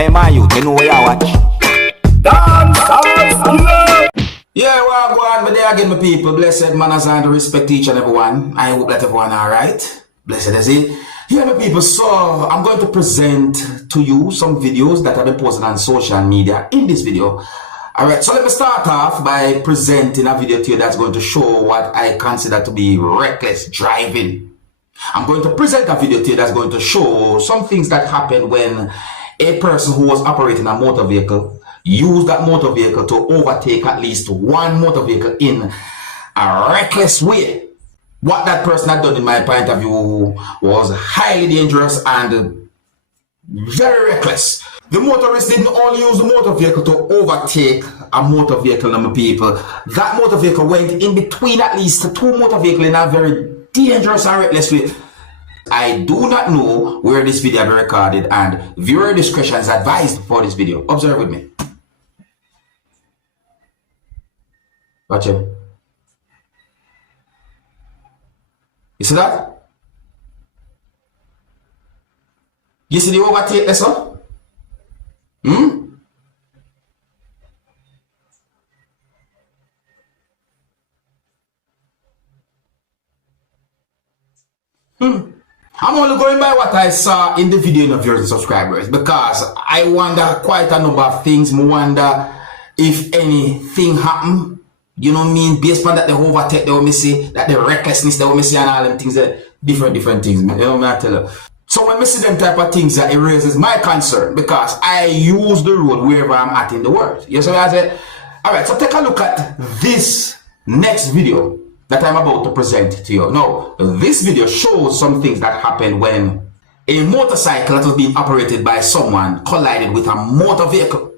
Hey man, you know where you watch? Dancehall skilla. Yeah, well, go on, but there again, my people. Blessed manners and respect each and everyone. I hope that everyone alright. Blessed is it. Yeah, my people, so I'm going to present to you some videos that have been posted on social media in this video. Alright, so let me start off by presenting a video to you that's going to show what I consider to be reckless driving. I'm going to present a video to you that's going to show some things that happened when a person who was operating a motor vehicle used that motor vehicle to overtake at least one motor vehicle in a reckless way. What that person had done, in my point of view, was highly dangerous and very reckless. The motorist didn't only use the motor vehicle to overtake a motor vehicle, my people. That motor vehicle went in between at least two motor vehicles in a very dangerous and reckless way. I do not know where this video will be recorded, and viewer discretion is advised for this video. Observe with me. Watch it. You see that? You see the overtake there, sir? I'm only going by what I saw in the video of viewers and subscribers, because I wonder quite a number of things. I wonder if anything happened, you know what I mean, based on that the overtake they will me see, that the recklessness they will me see, and all them things, different things, you know what I tell you. So when I see them type of things, that it raises my concern, because I use the road wherever I'm at in the world. You see what I said? Alright, so take a look at this next video that I'm about to present to you. Now, this video shows some things that happened when a motorcycle that was being operated by someone collided with a motor vehicle.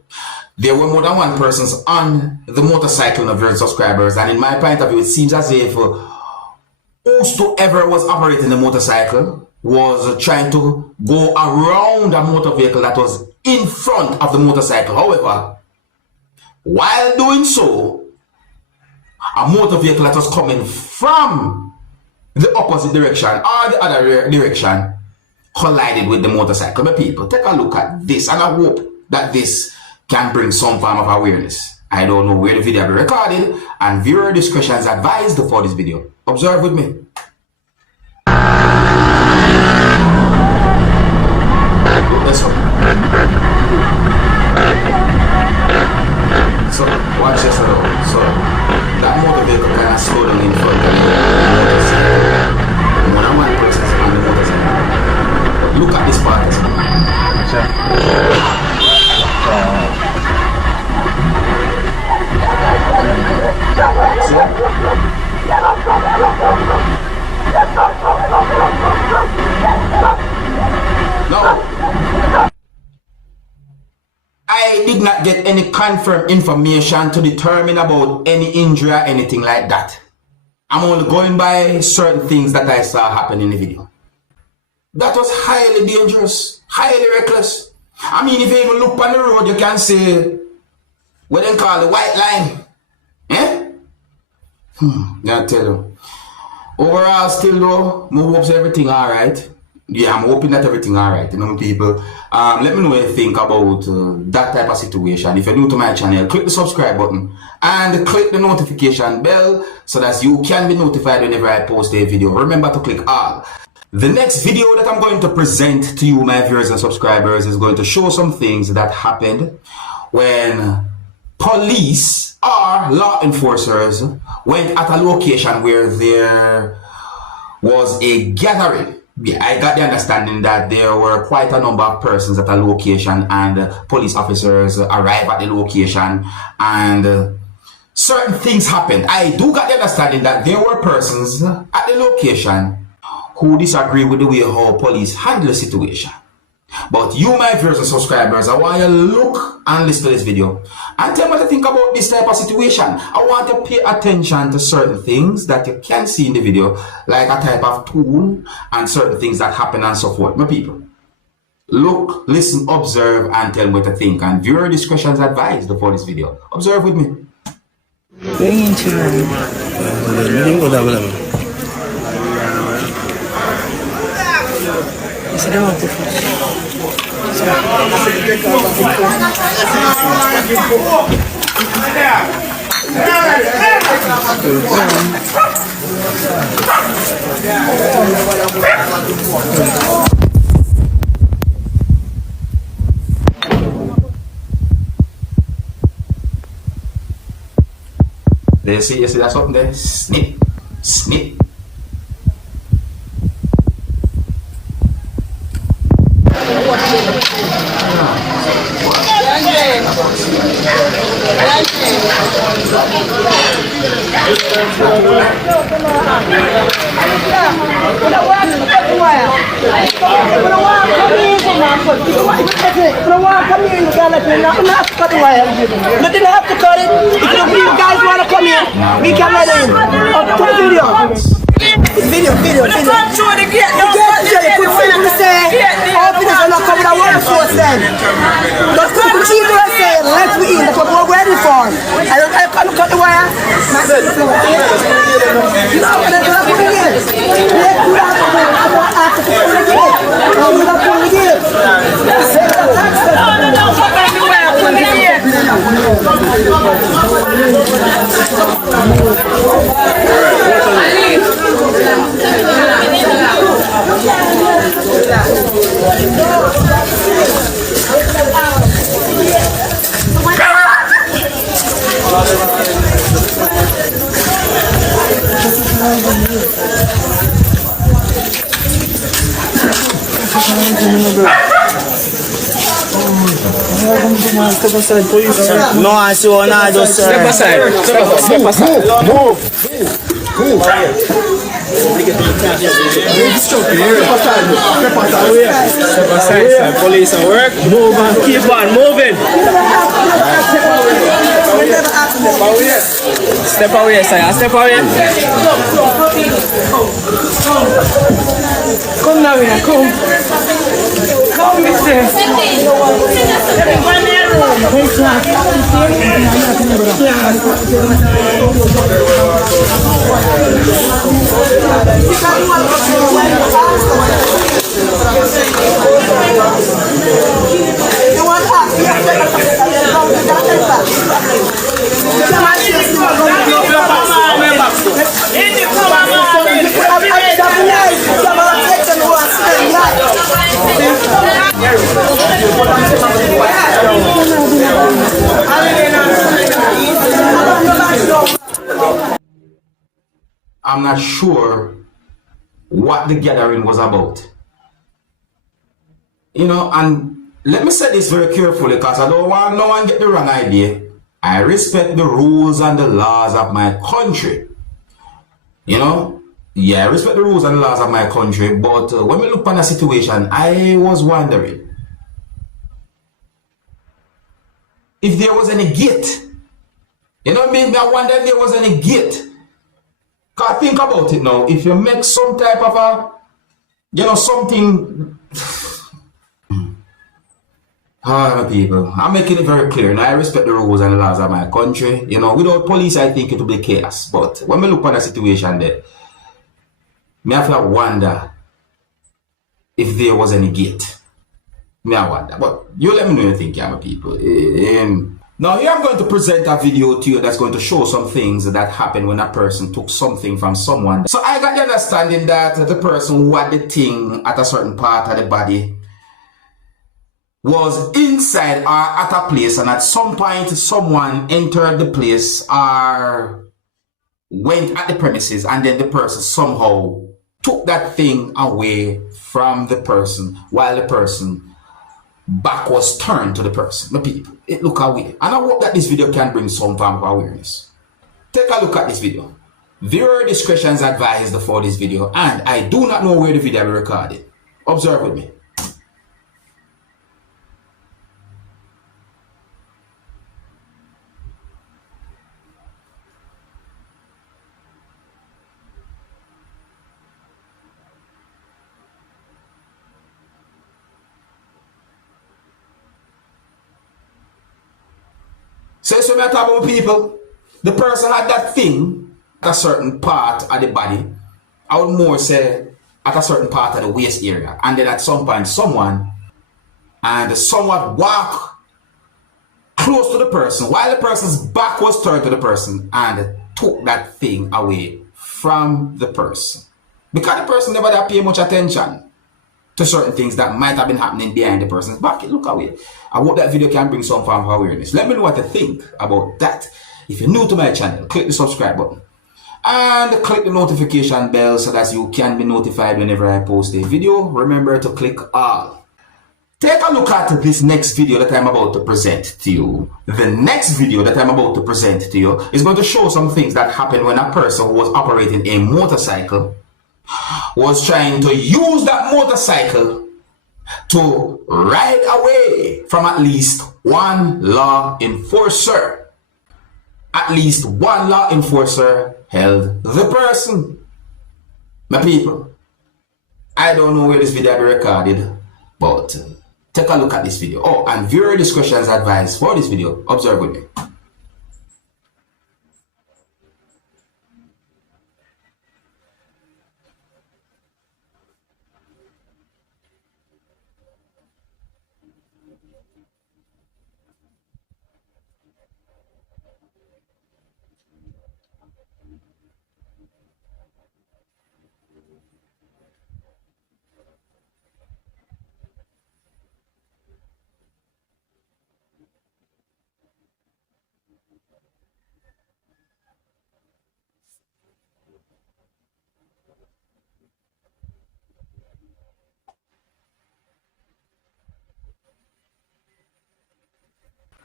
There were more than one persons on the motorcycle of your subscribers, and in my point of view, it seems as if whosoever was operating the motorcycle was trying to go around a motor vehicle that was in front of the motorcycle. However, while doing so, a motor vehicle that was coming from the opposite direction or the other direction collided with the motorcycle. My people, take a look at this, and I hope that this can bring some form of awareness. I don't know where the video will be recorded, and viewer discretion is advised for this video. Observe with me. This one. So, watch this though. So, that motor vehicle kind of slowed down in front of the motorcycle. More than one person on the motorcycle. Look at this part. No. I did not get any confirmed information to determine about any injury or anything like that. I'm only going by certain things that I saw happen in the video. That was highly dangerous, highly reckless. I mean, if you even look on the road, you can see what they call the white line. Eh? I tell you. Overall, still though, I hope everything alright. Yeah, I'm hoping that everything alright, you know, people. Let me know what you think about that type of situation. If you're new to my channel, click the subscribe button and click the notification bell so that you can be notified whenever I post a video. Remember to click all. The next video that I'm going to present to you, my viewers and subscribers, is going to show some things that happened when police or law enforcers went at a location where there was a gathering. Yeah, I got the understanding that there were quite a number of persons at a location, and police officers arrived at the location, and certain things happened. I do got the understanding that there were persons at the location who disagree with the way how police handle the situation. But you, my viewers and subscribers, I want you to look and listen to this video and tell me what you think about this type of situation. I want you to pay attention to certain things that you can see in the video, like a type of tool and certain things that happen and so forth. My people, look, listen, observe, and tell me what you think. And viewer discretion is advised for this video. Observe with me. There, you see that something there? Snip, snip. Nothing have to cut it. If you guys want to come in, we can let in. Video. Video. You can't show the gate. You can't show it. People say, all things are not coming. I want to force them. But people cheap will say, let me in. That's what we're ready for. I can't cut the wire. You know what I'm putting in? No, I see one. I just step aside. Step aside. Move. Step aside. Police and work. Move and keep on moving. Step away, sir. Step away. Come now, here. Come. Come, mister. I'm not sure what the gathering was about. You know, and let me say this very carefully because I don't want no one get the wrong idea. I respect the rules and the laws of my country. You know, yeah, I respect the rules and the laws of my country, but when we look at the situation, I was wondering if there was any gate. You know what I mean? I wonder if there was any gate. Cause think about it now. If you make some type of a, you know, something. People, I'm making it very clear. Now I respect the rules and the laws of my country. You know, without police, I think it would be chaos. But when we look at the situation there, me have to wonder if there was any gate. Me I wonder. But you let me know what you think, yeah, my people. Now here I'm going to present a video to you that's going to show some things that happen when a person took something from someone. So I got the understanding that the person who had the thing at a certain part of the body was inside or at a place, and at some point someone entered the place or went at the premises, and then the person somehow took that thing away from the person while the person back was turned to the person. The people, it look away. And I hope that this video can bring some form of awareness. Take a look at this video. Viewer discretion is advised for this video, and I do not know where the video will be recorded. Observe with me. So when I talk about people, the person had that thing at a certain part of the body. I would more say at a certain part of the waist area. And then at some point, someone and somewhat walk close to the person while the person's back was turned to the person and took that thing away from the person. Because the person never did pay much attention to certain things that might have been happening behind the person's back. Look away. I hope that video can bring some form of awareness. Let me know what you think about that. If you're new to my channel, click the subscribe button and click the notification bell so that you can be notified whenever I post a video. Remember to click all. Take a look at this next video that I'm about to present to you. The next video that I'm about to present to you is going to show some things that happened when a person who was operating a motorcycle was trying to use that motorcycle to ride away from at least one law enforcer. At least one law enforcer held the person. My people, I don't know where this video will be recorded, but take a look at this video. Oh, and viewer discretion is advised for this video. Observe with me.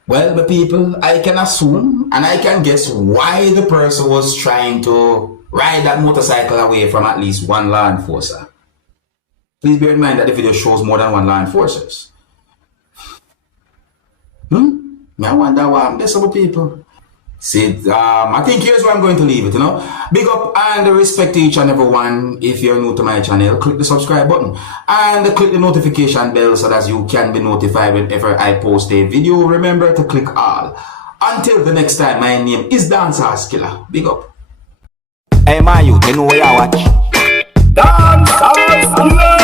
Well, the people, I can assume and I can guess why the person was trying to ride that motorcycle away from at least one law enforcer. Please bear in mind that the video shows more than one law enforcers. I wonder why I'm some people. See, I think here's where I'm going to leave it, Big up and respect to each and every one. If you're new to my channel, click the subscribe button and click the notification bell so that you can be notified whenever I post a video. Remember to click all. Until the next time, my name is Dancehall Skilla. Big up. Hey, man, you know where you watch. Dancehall Skilla.